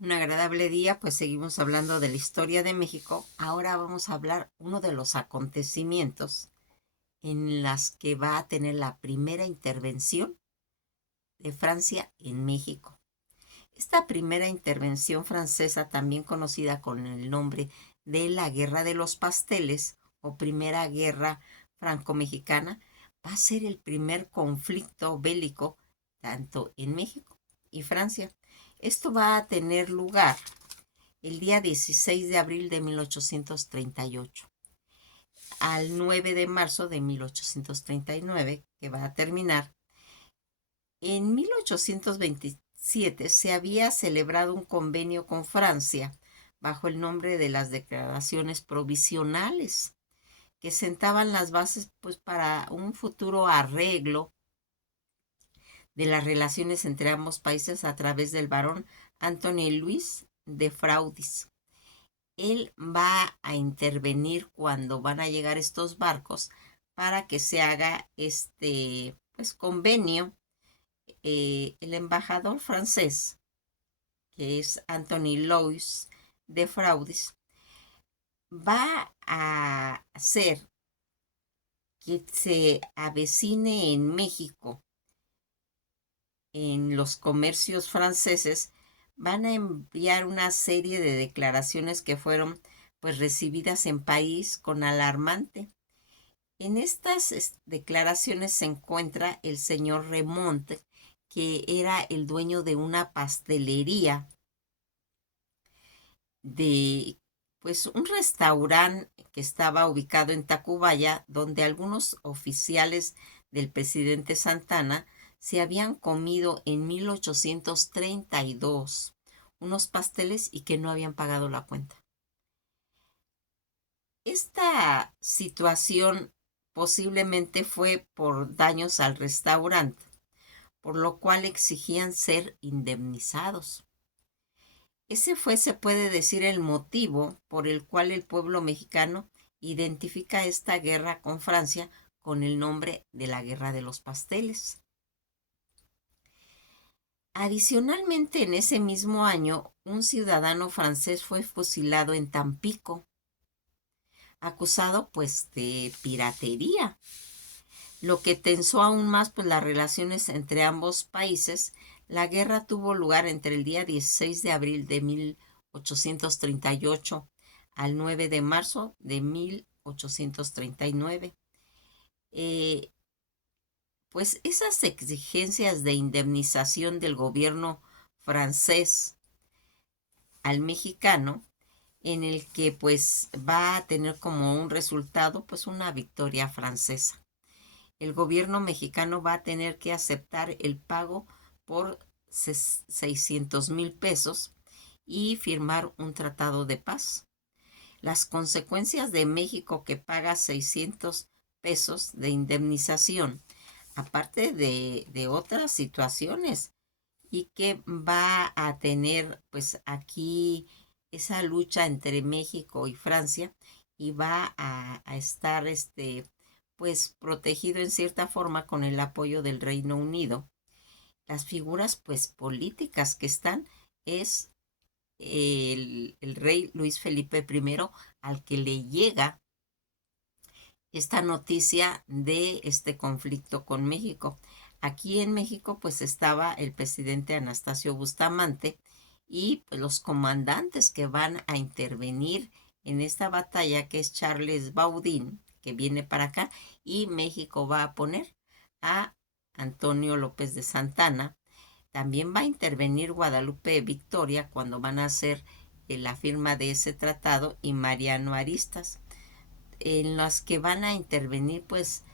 Un agradable día, pues seguimos hablando de la historia de México. Ahora vamos a hablar uno de los acontecimientos en las que va a tener la primera intervención de Francia en México. Esta primera intervención francesa, también conocida con el nombre de la Guerra de los Pasteles o Primera Guerra Franco-Mexicana, va a ser el primer conflicto bélico tanto en México y Francia. Esto va a tener lugar el día 16 de abril de 1838 al 9 de marzo de 1839, que va a terminar. En 1827 se había celebrado un convenio con Francia bajo el nombre de las Declaraciones Provisionales, que sentaban las bases pues, para un futuro arreglo de las relaciones entre ambos países a través del barón Anthony Louis de Fraudis. Él va a intervenir cuando van a llegar estos barcos para que se haga este pues, convenio. El embajador francés, que es Anthony Lois de Fraudis, va a hacer que se avecine en México, en los comercios franceses, van a enviar una serie de declaraciones que fueron pues recibidas en país con alarmante. En estas declaraciones se encuentra el señor Remont, que era el dueño de una pastelería, de pues un restaurante que estaba ubicado en Tacubaya, donde algunos oficiales del presidente Santana se habían comido en 1832 unos pasteles y que no habían pagado la cuenta. Esta situación posiblemente fue por daños al restaurante, por lo cual exigían ser indemnizados. Ese fue, se puede decir, el motivo por el cual el pueblo mexicano identifica esta guerra con Francia con el nombre de la Guerra de los Pasteles. Adicionalmente, en ese mismo año, un ciudadano francés fue fusilado en Tampico, acusado pues de piratería, lo que tensó aún más pues las relaciones entre ambos países. La guerra tuvo lugar entre el día 16 de abril de 1838 al 9 de marzo de 1839. Eh, pues esas exigencias de indemnización del gobierno francés al mexicano, en el que pues va a tener como un resultado pues una victoria francesa. El gobierno mexicano va a tener que aceptar el pago por 600,000 pesos y firmar un tratado de paz. Las consecuencias de México, que paga 600 pesos de indemnización, aparte de otras situaciones, y que va a tener pues aquí esa lucha entre México y Francia, y va a estar pues protegido en cierta forma con el apoyo del Reino Unido. Las figuras pues políticas que están es el rey Luis Felipe I, al que le llega esta noticia de este conflicto con México. Aquí en México pues estaba el presidente Anastasio Bustamante y pues, los comandantes que van a intervenir en esta batalla, que es Charles Baudin, que viene para acá, y México va a poner a Antonio López de Santana. También va a intervenir Guadalupe Victoria cuando van a hacer la firma de ese tratado, y Mariano Aristas, en las que van a intervenir pues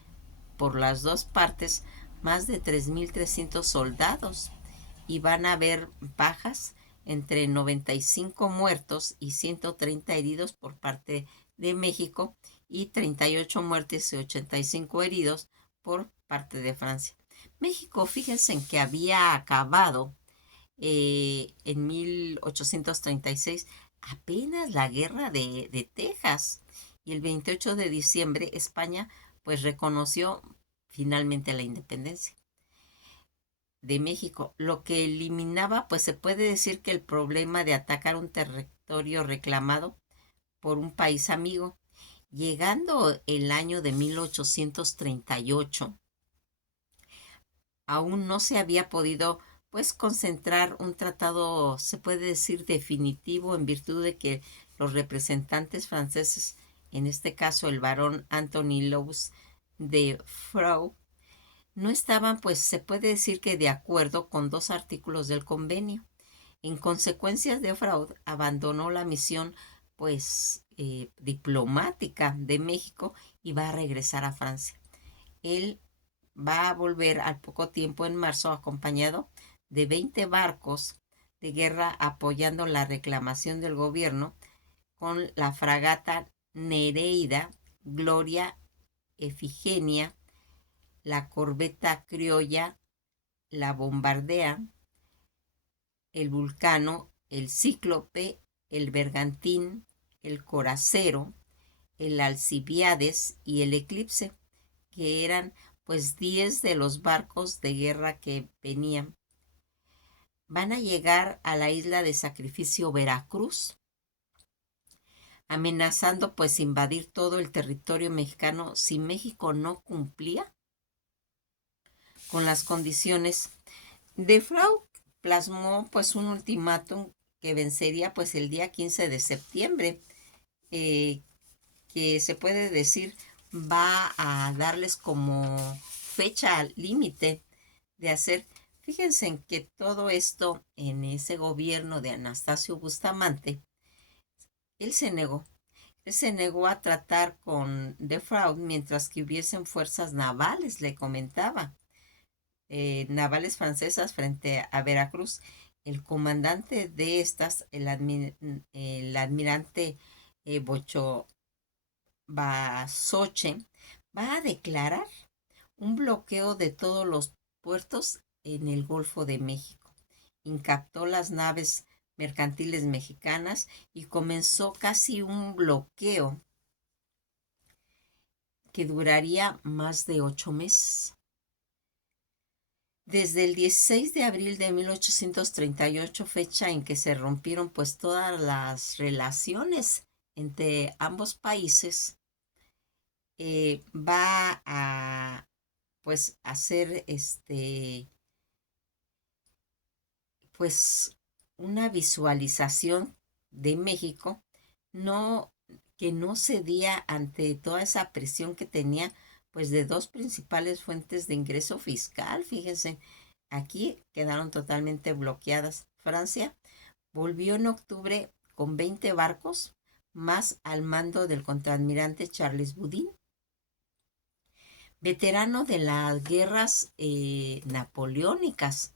por las dos partes más de 3,300 soldados, y van a haber bajas entre 95 muertos y 130 heridos por parte de México, y 38 muertes y 85 heridos por parte de Francia. México, fíjense en que había acabado en 1836 apenas la guerra de Texas, y el 28 de diciembre España pues reconoció finalmente la independencia. de México, lo que eliminaba, pues se puede decir que el problema de atacar un territorio reclamado por un país amigo. Llegando el año de 1838, aún no se había podido pues concentrar un tratado, se puede decir, definitivo, en virtud de que los representantes franceses, en este caso el barón Anthony Lous de Frau, no estaban, pues se puede decir que de acuerdo con dos artículos del convenio. En consecuencia, de Fraud abandonó la misión, pues, diplomática de México y va a regresar a Francia. Él va a volver al poco tiempo, en marzo, acompañado de 20 barcos de guerra apoyando la reclamación del gobierno con la fragata Nereida, Gloria, Efigenia, la corbeta Criolla, la Bombardea, el Vulcano, el Cíclope, el Bergantín, el Coracero, el Alcibiades y el Eclipse, que eran pues 10 de los barcos de guerra que venían. Van a llegar a la isla de Sacrificio Veracruz, amenazando pues invadir todo el territorio mexicano si México no cumplía con las condiciones. De Frau plasmó pues un ultimátum que vencería pues el día 15 de septiembre, eh, que se puede decir va a darles como fecha límite de hacer. Fíjense en que todo esto en ese gobierno de Anastasio Bustamante, él se negó. Él se negó a tratar con Defraud mientras que hubiesen fuerzas navales, le comentaba, navales francesas frente a Veracruz. El comandante de estas, el almirante Bocho Basoche, va a declarar un bloqueo de todos los puertos en el Golfo de México. Incaptó las naves mercantiles mexicanas y comenzó casi un bloqueo que duraría más de 8 meses. Desde el 16 de abril de 1838, fecha en que se rompieron pues todas las relaciones entre ambos países, va a pues hacer pues una visualización de México, no, que no cedía ante toda esa presión que tenía pues de dos principales fuentes de ingreso fiscal. Fíjense, aquí quedaron totalmente bloqueadas. Francia volvió en octubre con 20 barcos más al mando del contraalmirante Charles Boudin, veterano de las guerras napoleónicas.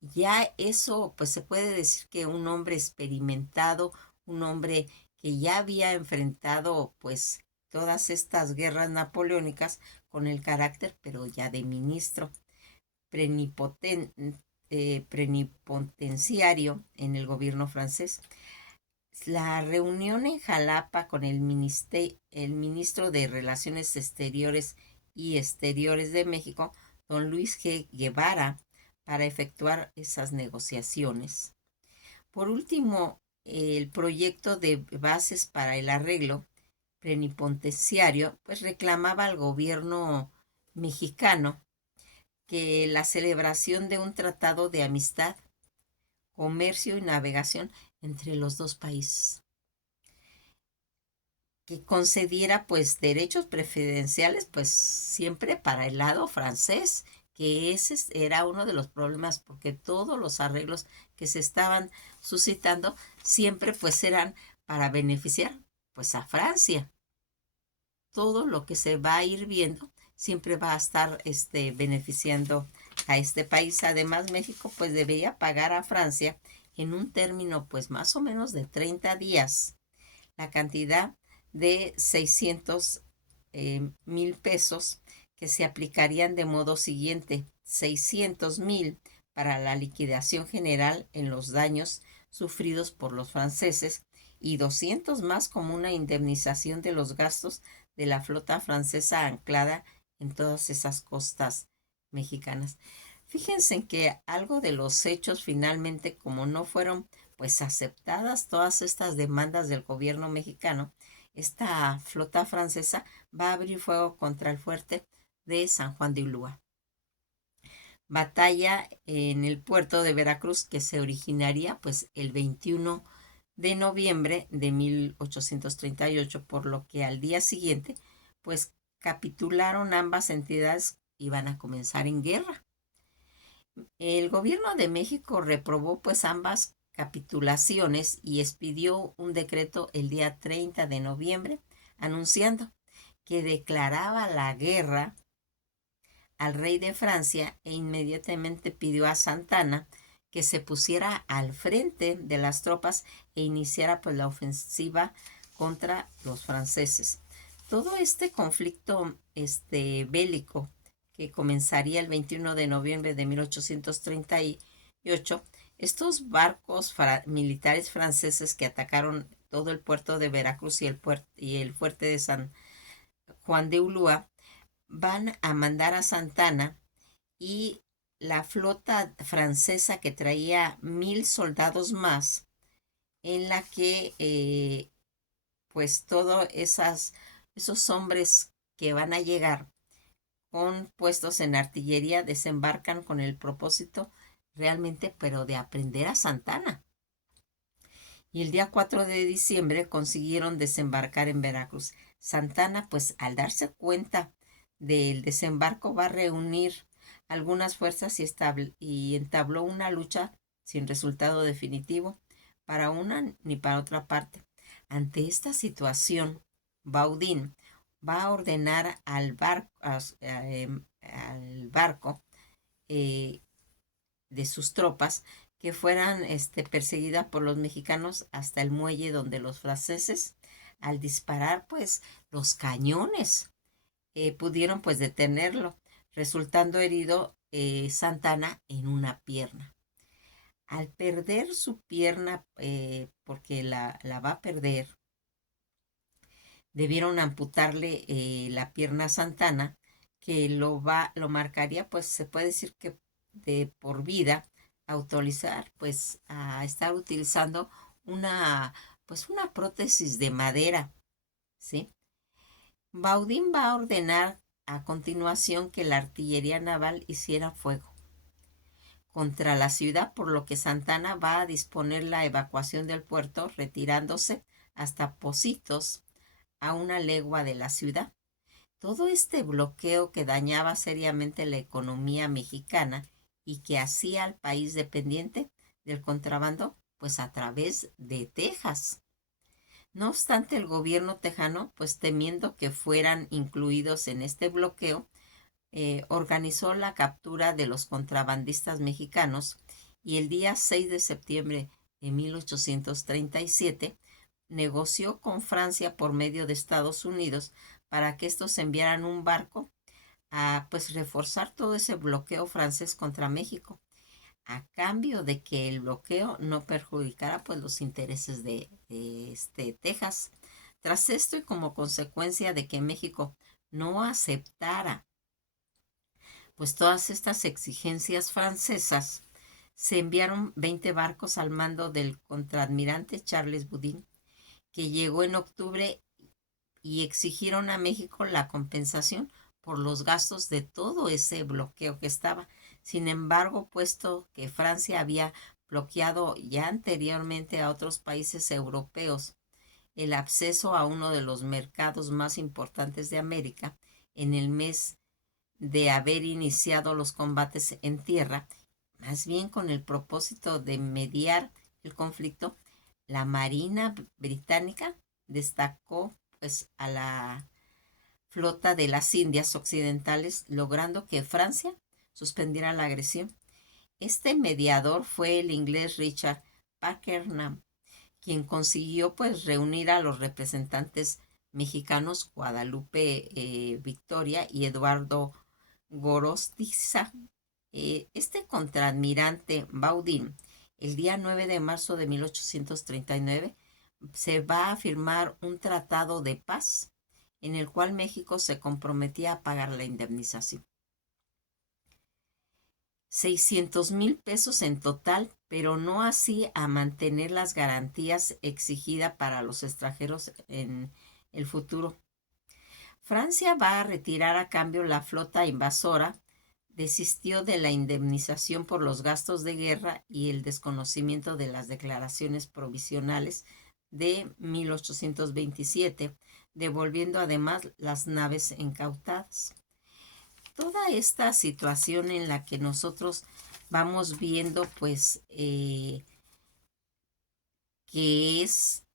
Ya eso, pues se puede decir que un hombre experimentado, un hombre que ya había enfrentado pues todas estas guerras napoleónicas con el carácter, pero ya de ministro plenipotenciario en el gobierno francés. La reunión en Jalapa con el ministro de Relaciones Exteriores y Exteriores de México, don Luis G. Guevara, para efectuar esas negociaciones. Por último, el proyecto de bases para el arreglo plenipotenciario pues reclamaba al gobierno mexicano que la celebración de un tratado de amistad, comercio y navegación entre los dos países, que concediera pues derechos preferenciales pues siempre para el lado francés, que ese era uno de los problemas, porque todos los arreglos que se estaban suscitando siempre pues eran para beneficiar pues a Francia. Todo lo que se va a ir viendo siempre va a estar beneficiando a este país. Además, México pues debería pagar a Francia en un término pues más o menos de 30 días la cantidad de 600,000 pesos, que se aplicarían de modo siguiente: 600,000 para la liquidación general en los daños sufridos por los franceses y 200 más como una indemnización de los gastos de la flota francesa anclada en todas esas costas mexicanas. Fíjense en que algo de los hechos finalmente, como no fueron pues aceptadas todas estas demandas del gobierno mexicano, esta flota francesa va a abrir fuego contra el fuerte de San Juan de Ulúa. Batalla en el puerto de Veracruz que se originaría pues el 21 de noviembre de 1838, por lo que al día siguiente pues capitularon ambas entidades y van a comenzar en guerra. El gobierno de México reprobó pues ambas capitulaciones y expidió un decreto el día 30 de noviembre anunciando que declaraba la guerra al rey de Francia e inmediatamente pidió a Santana que se pusiera al frente de las tropas e iniciara pues la ofensiva contra los franceses. Todo este conflicto bélico que comenzaría el 21 de noviembre de 1838, estos barcos militares franceses que atacaron todo el puerto de Veracruz y el fuerte de San Juan de Ulúa van a mandar a Santana y la flota francesa que traía 1,000 soldados más, en la que pues todos esos hombres que van a llegar con puestos en artillería desembarcan con el propósito realmente, pero de aprender a Santana. Y el día 4 de diciembre consiguieron desembarcar en Veracruz. Santana, pues al darse cuenta del desembarco, va a reunir algunas fuerzas y entabló una lucha sin resultado definitivo para una ni para otra parte. Ante esta situación, Baudin va a ordenar al barco de sus tropas que fueran perseguidas por los mexicanos hasta el muelle donde los franceses, al disparar pues los cañones, pudieron pues detenerlo, resultando herido Santana en una pierna. Al perder su pierna, porque la va a perder, debieron amputarle la pierna a Santana, que lo marcaría, pues se puede decir que de por vida, autorizar pues a estar utilizando una prótesis de madera, ¿sí? Baudin va a ordenar a continuación que la artillería naval hiciera fuego contra la ciudad, por lo que Santana va a disponer la evacuación del puerto, retirándose hasta Pocitos, a una legua de la ciudad. Todo este bloqueo que dañaba seriamente la economía mexicana y que hacía al país dependiente del contrabando, pues a través de Texas. No obstante, el gobierno tejano, pues temiendo que fueran incluidos en este bloqueo, organizó la captura de los contrabandistas mexicanos y el día 6 de septiembre de 1837 negoció con Francia por medio de Estados Unidos para que estos enviaran un barco a pues reforzar todo ese bloqueo francés contra México, a cambio de que el bloqueo no perjudicara pues los intereses de Texas. Tras esto y como consecuencia de que México no aceptara pues todas estas exigencias francesas, se enviaron 20 barcos al mando del contraadmirante Charles Boudin, que llegó en octubre y exigieron a México la compensación por los gastos de todo ese bloqueo que estaba. Sin embargo, puesto que Francia había bloqueado ya anteriormente a otros países europeos el acceso a uno de los mercados más importantes de América en el mes de haber iniciado los combates en tierra, más bien con el propósito de mediar el conflicto, la Marina Británica destacó pues a la flota de las Indias Occidentales, logrando que Francia suspendiera la agresión. Este mediador fue el inglés Richard Pakenham, quien consiguió pues reunir a los representantes mexicanos Guadalupe Victoria y Eduardo Gorostiza. Este contraadmirante Baudin, el día 9 de marzo de 1839, se va a firmar un tratado de paz en el cual México se comprometía a pagar la indemnización. 600,000 pesos en total, pero no así a mantener las garantías exigidas para los extranjeros en el futuro. Francia va a retirar a cambio la flota invasora, desistió de la indemnización por los gastos de guerra y el desconocimiento de las declaraciones provisionales de 1827, devolviendo además las naves incautadas. Toda esta situación en la que nosotros vamos viendo, pues, que es,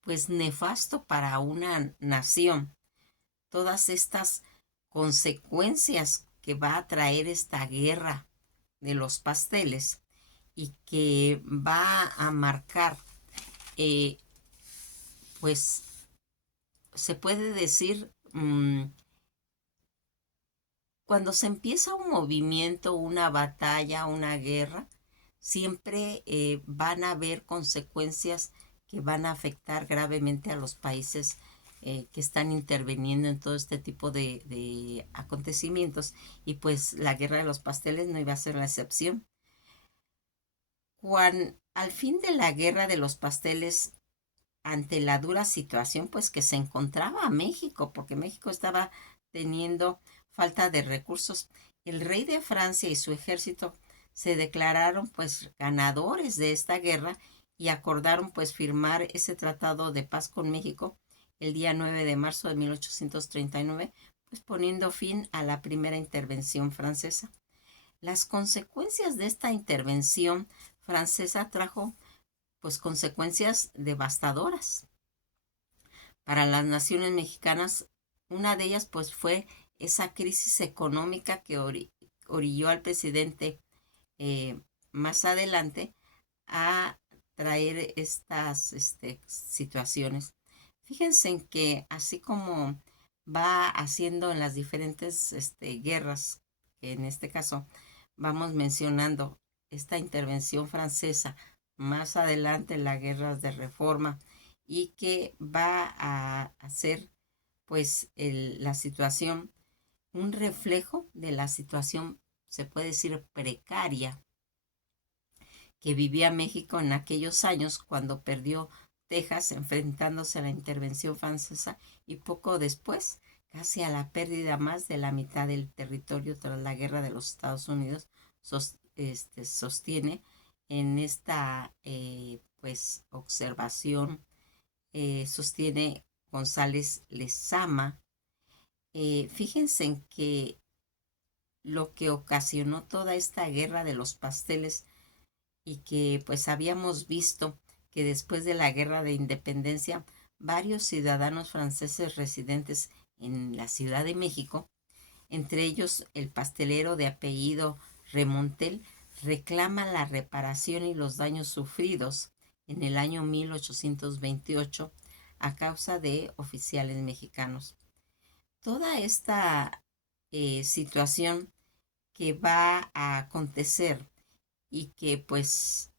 pues, nefasto para una nación, todas estas consecuencias que va a traer esta guerra de los pasteles y que va a marcar, eh, pues, se puede decir, cuando se empieza un movimiento, una batalla, una guerra, siempre van a haber consecuencias que van a afectar gravemente a los países que están interviniendo en todo este tipo de acontecimientos. Y pues la guerra de los pasteles no iba a ser la excepción. Al fin de la guerra de los pasteles, ante la dura situación pues que se encontraba México, porque México estaba teniendo falta de recursos, el rey de Francia y su ejército se declararon pues ganadores de esta guerra y acordaron pues firmar ese tratado de paz con México el día 9 de marzo de 1839, pues poniendo fin a la primera intervención francesa. Las consecuencias de esta intervención francesa trajo pues consecuencias devastadoras para las naciones mexicanas. Una de ellas pues fue esa crisis económica que orilló al presidente más adelante a traer estas situaciones. Fíjense en que así como va haciendo en las diferentes guerras, que en este caso vamos mencionando esta intervención francesa, más adelante las guerras de reforma, y que va a hacer pues la situación un reflejo de la situación, se puede decir, precaria que vivía México en aquellos años cuando perdió Texas enfrentándose a la intervención francesa y poco después casi a la pérdida más de la mitad del territorio tras la guerra de los Estados Unidos. Sostiene en esta pues observación, sostiene González Lezama. Fíjense en que lo que ocasionó toda esta guerra de los pasteles, y que pues habíamos visto que después de la guerra de independencia varios ciudadanos franceses residentes en la Ciudad de México, entre ellos el pastelero de apellido Remontel, reclama la reparación y los daños sufridos en el año 1828 a causa de oficiales mexicanos. Toda esta situación que va a acontecer y que pues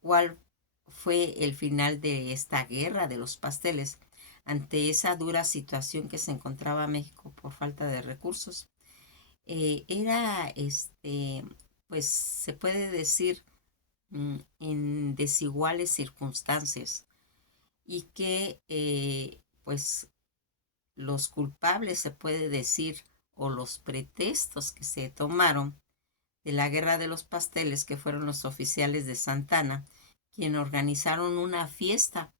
cuál fue el final de esta guerra de los pasteles ante esa dura situación que se encontraba México por falta de recursos. Era pues se puede decir en desiguales circunstancias, y que pues los culpables, se puede decir, o los pretextos que se tomaron de la guerra de los pasteles, que fueron los oficiales de Santa Anna, quienes organizaron una fiesta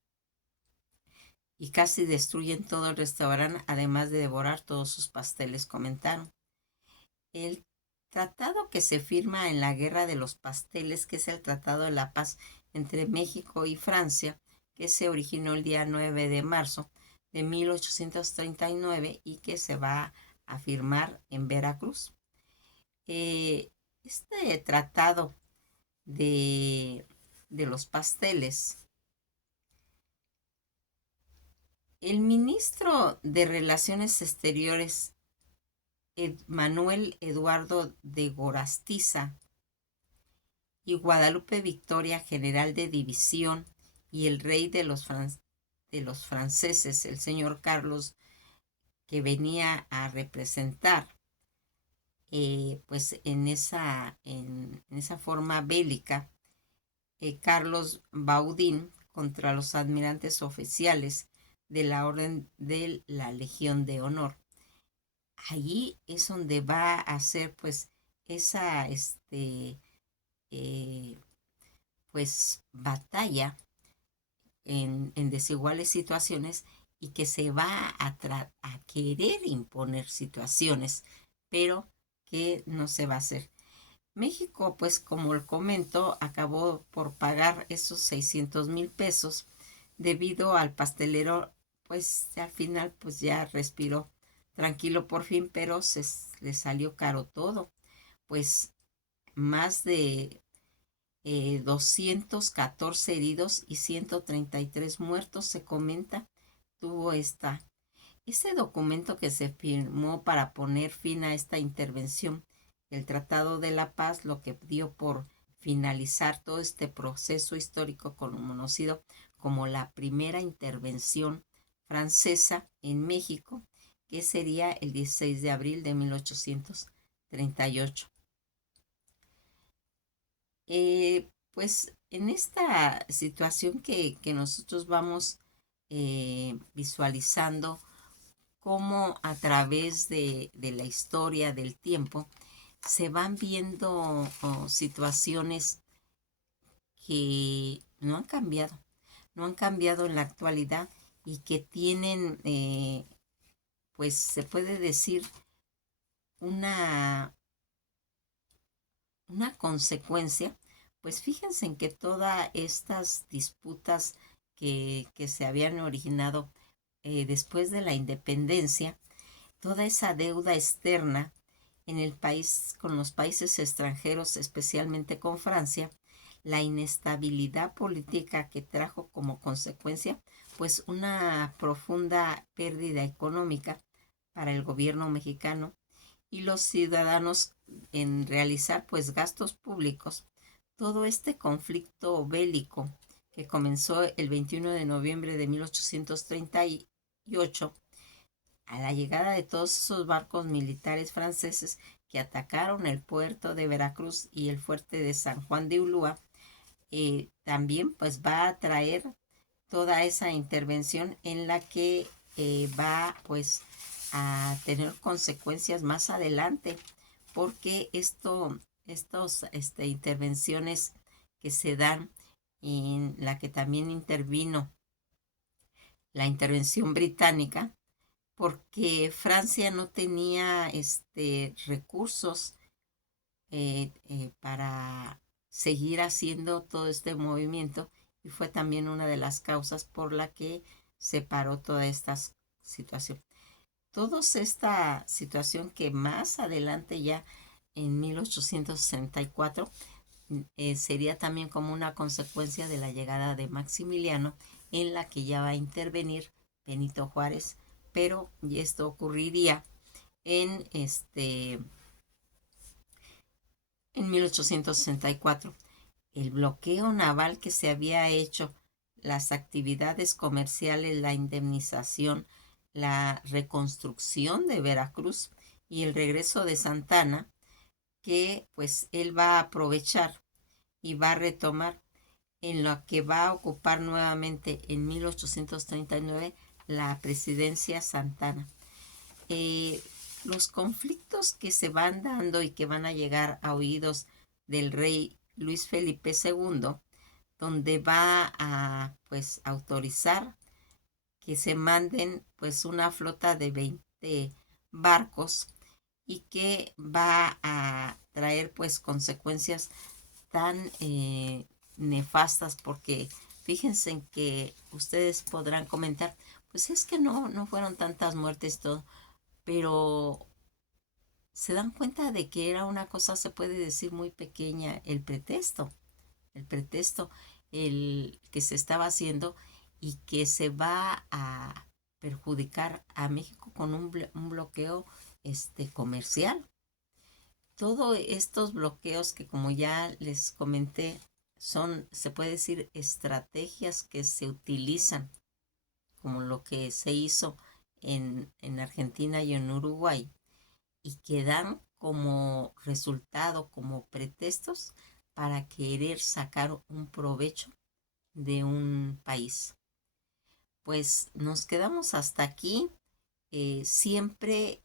y casi destruyen todo el restaurante, además de devorar todos sus pasteles, comentaron. El tratado que se firma en la guerra de los pasteles, que es el Tratado de la Paz entre México y Francia, que se originó el día 9 de marzo de 1839 y que se va a firmar en Veracruz. Este tratado de los pasteles, el ministro de Relaciones Exteriores, Manuel Eduardo de Gorostiza, y Guadalupe Victoria, general de división, y el rey de los franceses, el señor Carlos, que venía a representar pues en esa forma bélica, Carlos Baudín contra los almirantes oficiales de la Orden de la Legión de Honor. Allí es donde va a hacer pues esa eh, pues batalla en desiguales situaciones, y que se va a querer imponer situaciones, pero que no se va a hacer. México, pues como el comento, acabó por pagar esos 600,000 pesos debido al pastelero, pues al final pues ya respiró tranquilo por fin, pero le salió caro todo, pues más de 214 heridos y 133 muertos, se comenta, tuvo este documento que se firmó para poner fin a esta intervención. El Tratado de la Paz, lo que dio por finalizar todo este proceso histórico conocido como la primera intervención francesa en México, que sería el 16 de abril de 1838. Pues en esta situación que nosotros vamos visualizando, cómo a través de la historia del tiempo se van viendo situaciones que no han cambiado en la actualidad, y que tienen, pues se puede decir, una, una consecuencia. Pues fíjense en que todas estas disputas que se habían originado después de la independencia, toda esa deuda externa en el país con los países extranjeros, especialmente con Francia, la inestabilidad política que trajo como consecuencia pues una profunda pérdida económica para el gobierno mexicano y los ciudadanos en realizar pues gastos públicos. Todo este conflicto bélico que comenzó el 21 de noviembre de 1838, a la llegada de todos esos barcos militares franceses que atacaron el puerto de Veracruz y el fuerte de San Juan de Ulúa, también pues va a traer toda esa intervención en la que va pues a tener consecuencias más adelante, porque estos intervenciones que se dan, en la que también intervino la intervención británica, porque Francia no tenía recursos para seguir haciendo todo este movimiento, y fue también una de las causas por la que se paró toda esta situación. Toda esta situación que más adelante, ya en 1864, sería también como una consecuencia de la llegada de Maximiliano, en la que ya va a intervenir Benito Juárez, pero esto ocurriría en 1864. El bloqueo naval que se había hecho, las actividades comerciales, la indemnización, la reconstrucción de Veracruz y el regreso de Santana, que pues él va a aprovechar y va a retomar, en lo que va a ocupar nuevamente en 1839 la presidencia Santana. Eh, los conflictos que se van dando y que van a llegar a oídos del rey Luis Felipe II, donde va a pues autorizar que se manden pues una flota de 20 barcos, y que va a traer pues consecuencias tan nefastas, porque fíjense en que ustedes podrán comentar, pues es que no fueron tantas muertes todo, pero se dan cuenta de que era una cosa, se puede decir, muy pequeña, el pretexto, el que se estaba haciendo, y que se va a perjudicar a México con un bloqueo comercial. Todos estos bloqueos que, como ya les comenté, son, se puede decir, estrategias que se utilizan, como lo que se hizo en Argentina y en Uruguay, y que dan como resultado, como pretextos para querer sacar un provecho de un país. Pues nos quedamos hasta aquí. Siempre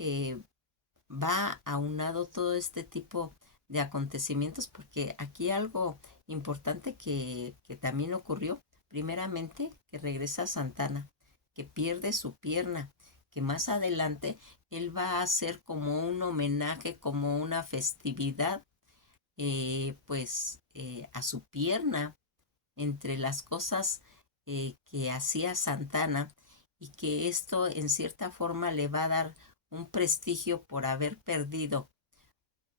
va aunado todo este tipo de acontecimientos porque aquí algo importante que también ocurrió, primeramente que regresa Santana, que pierde su pierna, que más adelante él va a hacer como un homenaje, como una festividad, a su pierna, entre las cosas que hacía Santana, y que esto en cierta forma le va a dar un prestigio por haber perdido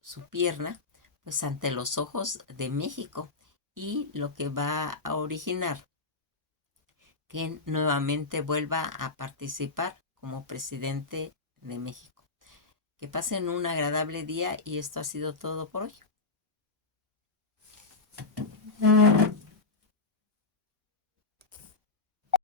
su pierna, pues ante los ojos de México, y lo que va a originar que nuevamente vuelva a participar como presidente de México. Que pasen un agradable día y esto ha sido todo por hoy.